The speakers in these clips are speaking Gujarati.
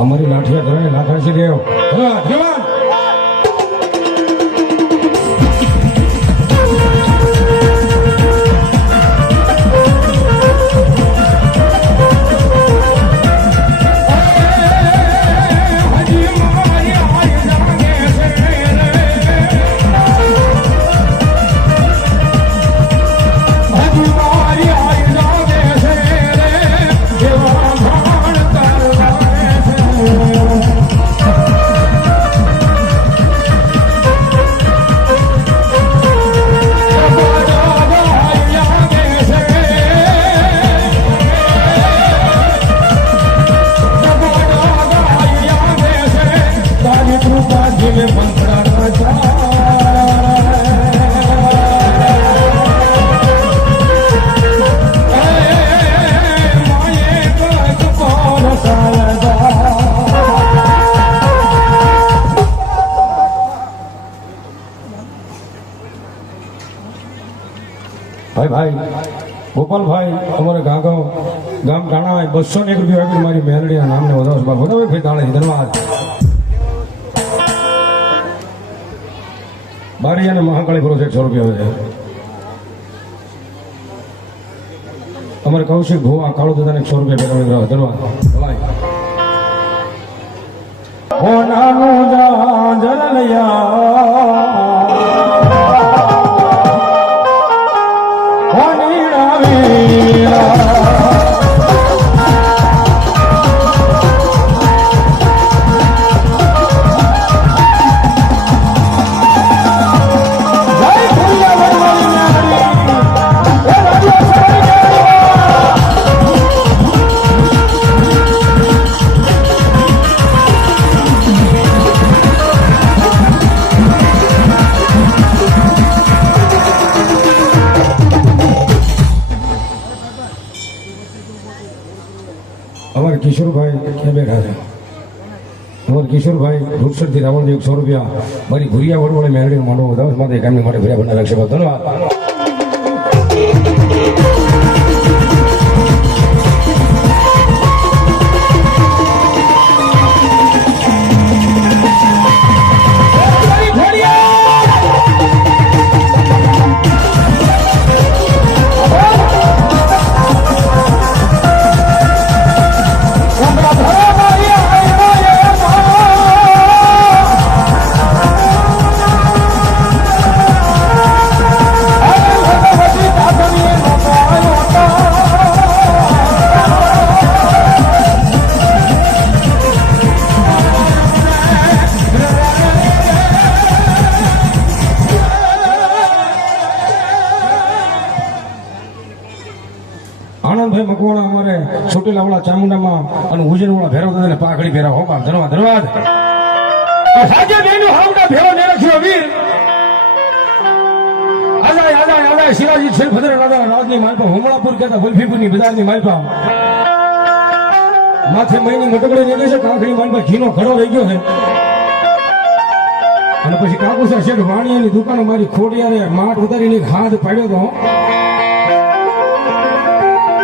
અમારી લાઠિયા ધરણે લાખાશી દેવ ધન્યવાદ. ભાઈ ગોપાલભાઈ અમારે ગામ ગાણા 201 રૂપિયા આપી મારી મેલડીના નામને વધારો વધારે ફેર દાડે ધન્યવાદ. બારી અને મહાકાળી પ્રોજેક્ટ 100 રૂપિયા આવે છે. અમારે કૌશિક ભુવા કાળુ દાદાને 100 રૂપિયા ભેગા ધન્યવાદ. અમારે કિશોરભાઈ ક્યાં બેઠા છે? અમારે કિશોરભાઈ રૂપસરથી રાવણ 100 રૂપિયા મારી ભૂરિયા વડવાળે મેળવી માંડવો વધારે માટે કામની માટે ભૂરિયા ભંડાર રાખશે. ધન્યવાદ. આનંદભાઈ મકવાણા અમારે ચોટીલા વાળા ચામુંડામાં અને ઉજ્જૈન વાળા ભેરવ દાદાને પાઘડી ફેરા હોપા. ધન્યવાદ. ધન્યવાદ. સાજે બેનું હાવડા ભેરો ને રખ્યો વીર આજાય આજાય આજાય શિવાજી છે ભદ્ર રાજા રાજની માલપા હુમળાપુર કહેતા વલ્ફીપુરની બજારની માલપા માથે મહિની મટકડી નીકળે છે. કાંકરી માલપા ઘીનો ઘડો રહી ગયો છે અને પછી કાકુસા શેઠ વાણિયાની દુકાનો મારી ખોડિયારે માટ ઉતારીને હાથ પાડ્યો હતો.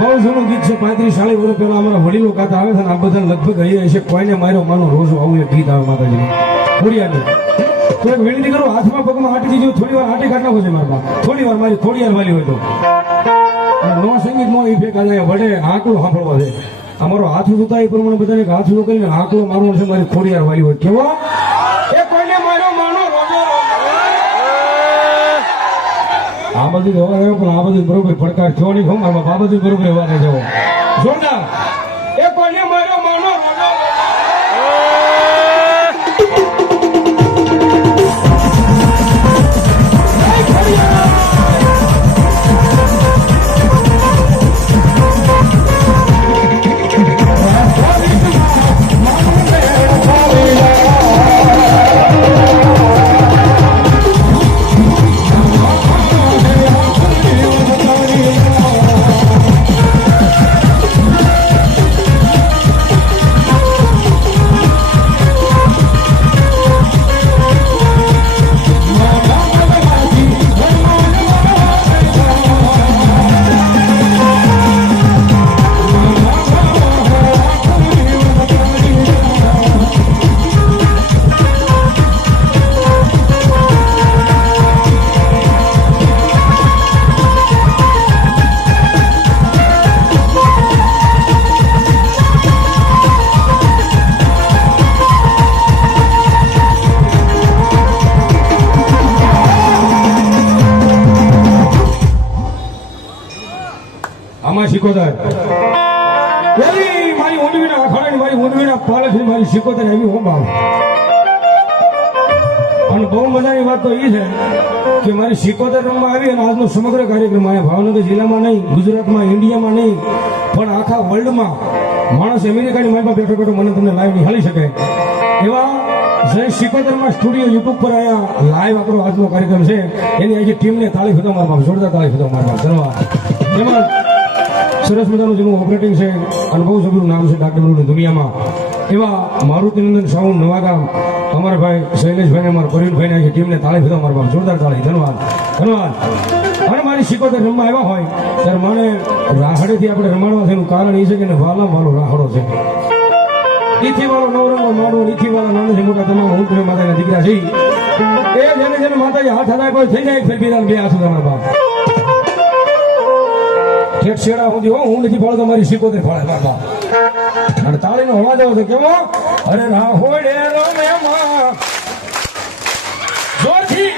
બહુ જૂનું ગીત છે. 35-40 વર્ષ પહેલા અમારા વડીલો ગાતા આવે છે ને આ બધા લગભગ અહીંયા છે. કોઈને માર્યો માનો રોજ આવું એક ગીત આવે માતાજી ખોડિયાનું. તો એક વિનંતી કરું, હાથમાં પગમાં આટી દીધું, થોડી વાર આટી કાઢ નાખો છે મારમાં, થોડી વાર મારી ખોડિયાર વાલી હોય તો નો સંગીત નો ઇફેક્ટ આજે વડે આંકડો સાંભળવા છે. અમારો હાથ ઉતા એ પ્રમાણે બધાને હાથ ઉતો કરીને આંકડો મારવો છે મારી ખોડિયાર વાલી હોય. કેવો એ કોઈને માર્યો માનો રોજો આ બધું હોવા ગયો પણ આ બધું બરોબર પડકાર થયો નહીં. મારા આ બધું બરોબર હોવા જવો જોરદાર. એ કોઈને માર્યો માનો રોજો આમાં શીખોતર એવી મારી ઊંડવીના અખાડે મારી ઊંડવીના પાલખ મારી શીખોતર એવી હું બાવ અને બહુ મજાની વાત તો એ છે કે મારી શીખોતર રમવા આવી અને આજનો સમગ્ર કાર્યક્રમ અહીંયા ભાવનગર જિલ્લામાં નહીં, ગુજરાતમાં, ઇન્ડિયામાં નહીં, પણ આખા વર્લ્ડમાં માણસ અમેરિકાની માઇમાં બેઠો બેઠો મને તમને લાઈવ નિહાળી શકે એવા જે શીખોતરમાં સ્ટુડિયો યુટ્યુબ પર અહીંયા લાઈવ આપણો આજનો કાર્યક્રમ છે એની આજે ટીમને તાળી ફૂટો મારવા, જોરદાર તાળી ફૂટો મારવા. ધન્યવાદ. એમાં સરસ મજાનું જેનું ઓપરેટિંગ છે અને બહુ સભ્યનું નામ છે ડાક્ટરની દુનિયામાં એવા મારુતિનંદન સાઉન્ડ નવાગામ અમારા ભાઈ શૈલેષભાઈને, અમારા પ્રવીણભાઈને આજે ટીમને તાળી ફૂટો મારવા, જોરદાર તાળી. ધન્યવાદ. ધન્યવાદ. અને મારી શીખોતર રમવા આવ્યા હોય ત્યારે મને રાહડેથી આપણે રમાડવા છે એનું કારણ એ છે કે વાલા વાલો રાહડો છે. ઈથી વાળો નવરંગો માડો, ઈથી વાળા નાનાથી મોટા તમામ હું તમે માતાના દીકરા છે એ જેને જેને માતાજી હાથ હલાય કોઈ થઈ જાય ફેર બીજા બે હાથ તમારા બાપ ઠેક શેડા સુધી હું નથી ફાળતો મારી શીખોતર ફાળે બાપા. અને તાળીનો અવાજ આવે છે કેવો અરે રાહોડે રમેમાં જોરથી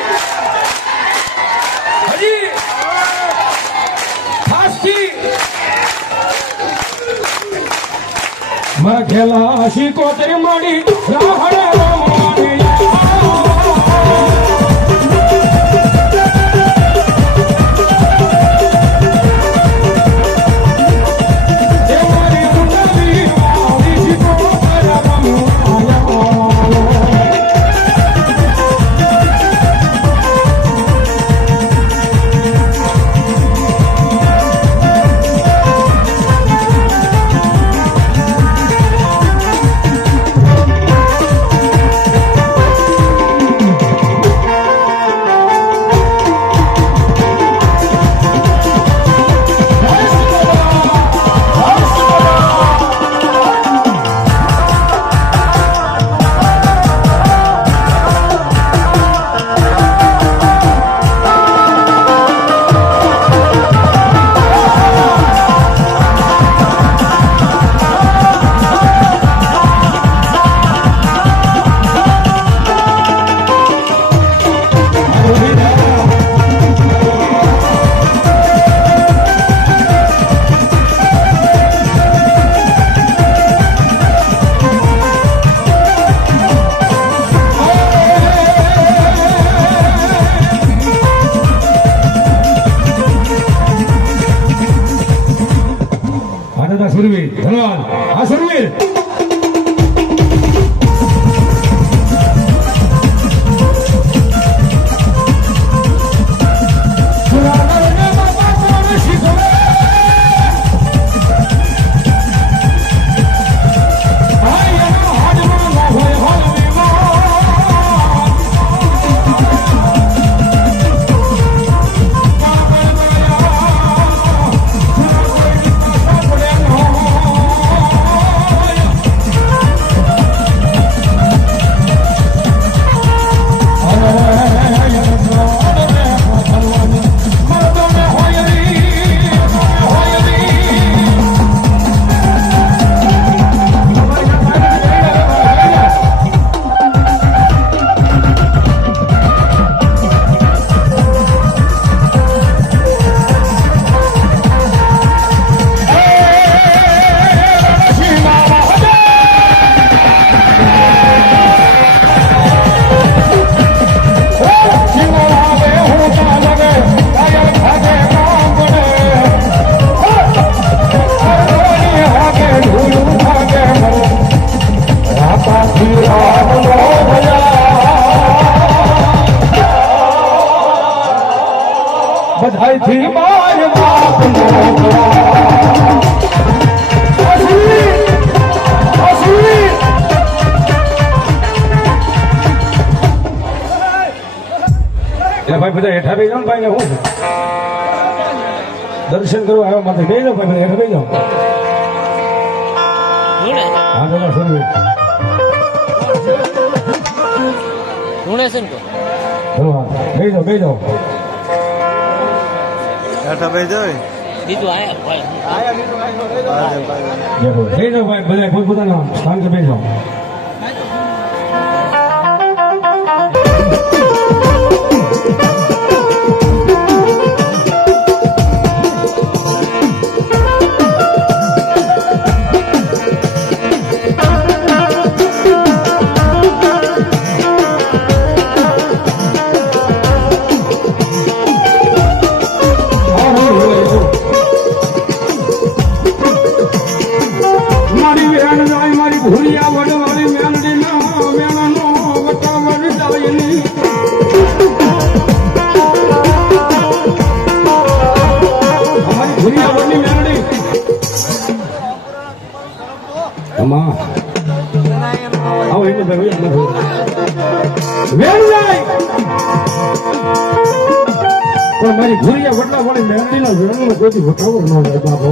હજી ખાસથી મારા ખેલા શીખોતર માડી રાહડે રમવાની સુરવીર. ધન્યવાદ. આ સુરવીર બધાયથી બાર બાપનો ભાઈ બધા હેઠા બે જાઓ ભાઈ ને હું દર્શન કરવા આવ્યા માટે બે જાઓ ભાઈ બધા હેઠા બે જાઓ. હા દાદા સુરવીર બે જાઓ બે જાઓ ભાઈ બધા પોતપોતાના સ્થાન કે બે જાઓ. આમાં આવો એને ભાઈ વેણ જાય પણ મારી ભૂરિયા વડલા વાળી મેરડીના વેણનો કોઈ વટાવર ન જાય બાપો.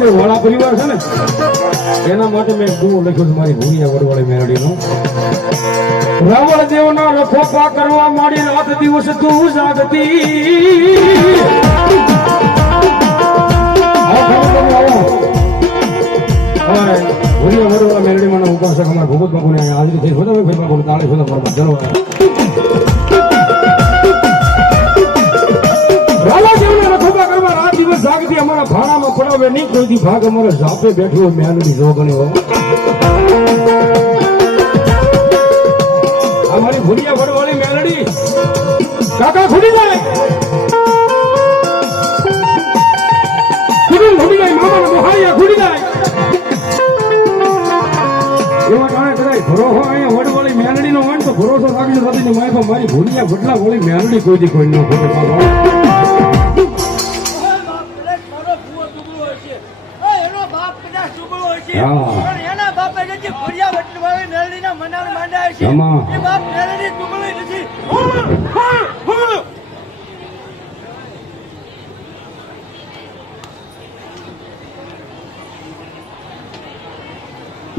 જે વાળા પરિવાર છે ને એના માટે મેં ગુણ લખ્યું છે મારી ભૂરિયા વડવાળી મેરડીનો. રાવણ દેવનો રખોપા કરવા માંડી રાત દિવસ તું જાગતી. ભૂરિયા વડવાળા મેરડીમાં ઉપાસક અમારા ભૂપત બાપુને હાજરી થઈ બધા ભાઈ બાપુ તાળી બધા બરોબર જલવા. રાવણ દેવનો રખોપા કરવા રાત દિવસ જાગતી અમારા ભાણામાં પડાવે નહીં કોઈથી ભાગ અમારે ઝાપે બેઠો હોય મેરડી જોગણી હોય. અમારી ભૂરિયા વડવાળી મેલડી કાકા ખૂટી જાય ખૂટી જાય મામા મોહારિયા ખૂટી જાય એવા કારણે કદાચ ભરોસો અહીંયા વડવાળી મેલડી નો હોય તો ભરોસો રાખજો નથી મારી ભૂરિયા વડલા વાળી મેલડી કોઈથી કોઈ ન ખૂટે.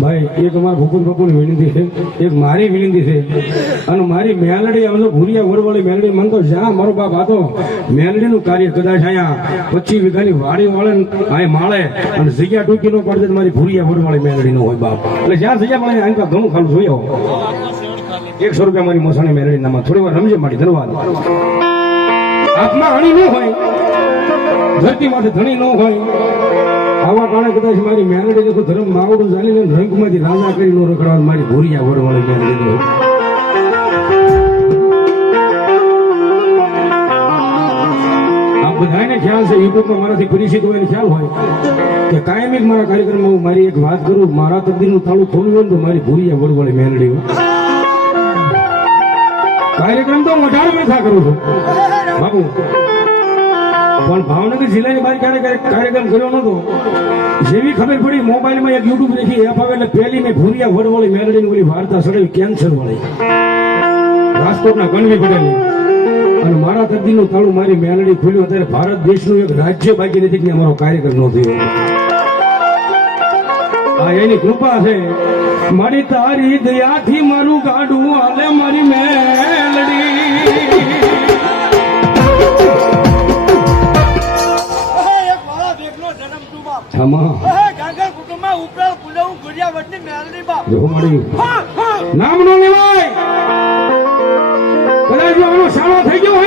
ભાઈ એક અમારા ભૂપત બાપુની વિનંતી છે, એક મારી વિનંતી છે અને મારી મેલડી આમ તો ભૂરિયા વડવાળી મેલડી મન તો જ્યાં મારો બાપ હતો મેલડીનું કાર્ય કદાચ અહીંયા 25 વીઘાની વાડી વાળે અહીં માળે અને જગ્યા ટૂંકી નો પડે મારી ભૂરિયા વડવાળી મેલડી નો હોય બાપ. એટલે જ્યાં જગ્યા મળે અહીં ઘણું ખાલું જોઈ આવો. 100 રૂપિયા મારી મોસાણી મેલડી નામાં થોડી વાર રમજે મારી ધન્યવાદ. હાથમાં હણી ન હોય ધરતી માટે ધણી ન હોય આવા કારણે કદાચ મારી મેલડી દેખો ધર્મ માવડું ચાલીને રંગમાંથી રાજા કરી નો રખડવા મારી ભૂરિયા વડવાળી મેલડી નો. આ બધાને ખ્યાલ છે યુટ્યુબમાં મારાથી પરિચિત હોય ખ્યાલ હોય કે કાયમિક મારા કાર્યક્રમમાં હું મારી એક વાત કરું મારા તકદીરનું તાળું ખોલવું હોય તો મારી ભૂરિયા વડવાળી મેલડી કાર્યક્રમ તો હું 18 વર્ષ કરું છું બાબુ પણ ભાવનગર જિલ્લાની બહાર કાર્યક્રમ કર્યો નતો. જેવી ખબર પડી મોબાઈલમાં એક યુટ્યુબ દેખી એપ આવે એટલે પહેલી મેં ભૂરિયા વડવાળી મેલડીની ઓલી વાર્તા સડાવી કેન્સર વાળી રાજકોટના ગણવી પડેલી અને મારા તકદીરનું તાળું મારી મેલડી ખુલ્યું. અત્યારે ભારત દેશનું એક રાજ્ય બાકી નથી કે અમારો કાર્યક્રમ ન થયો. આ એની કૃપા છે મારી તારી દયાથી મારું ગાડું હાલે મારી મેલડી. નામ નો લેવાય કદાચ આનો શાળો થઈ ગયો હોય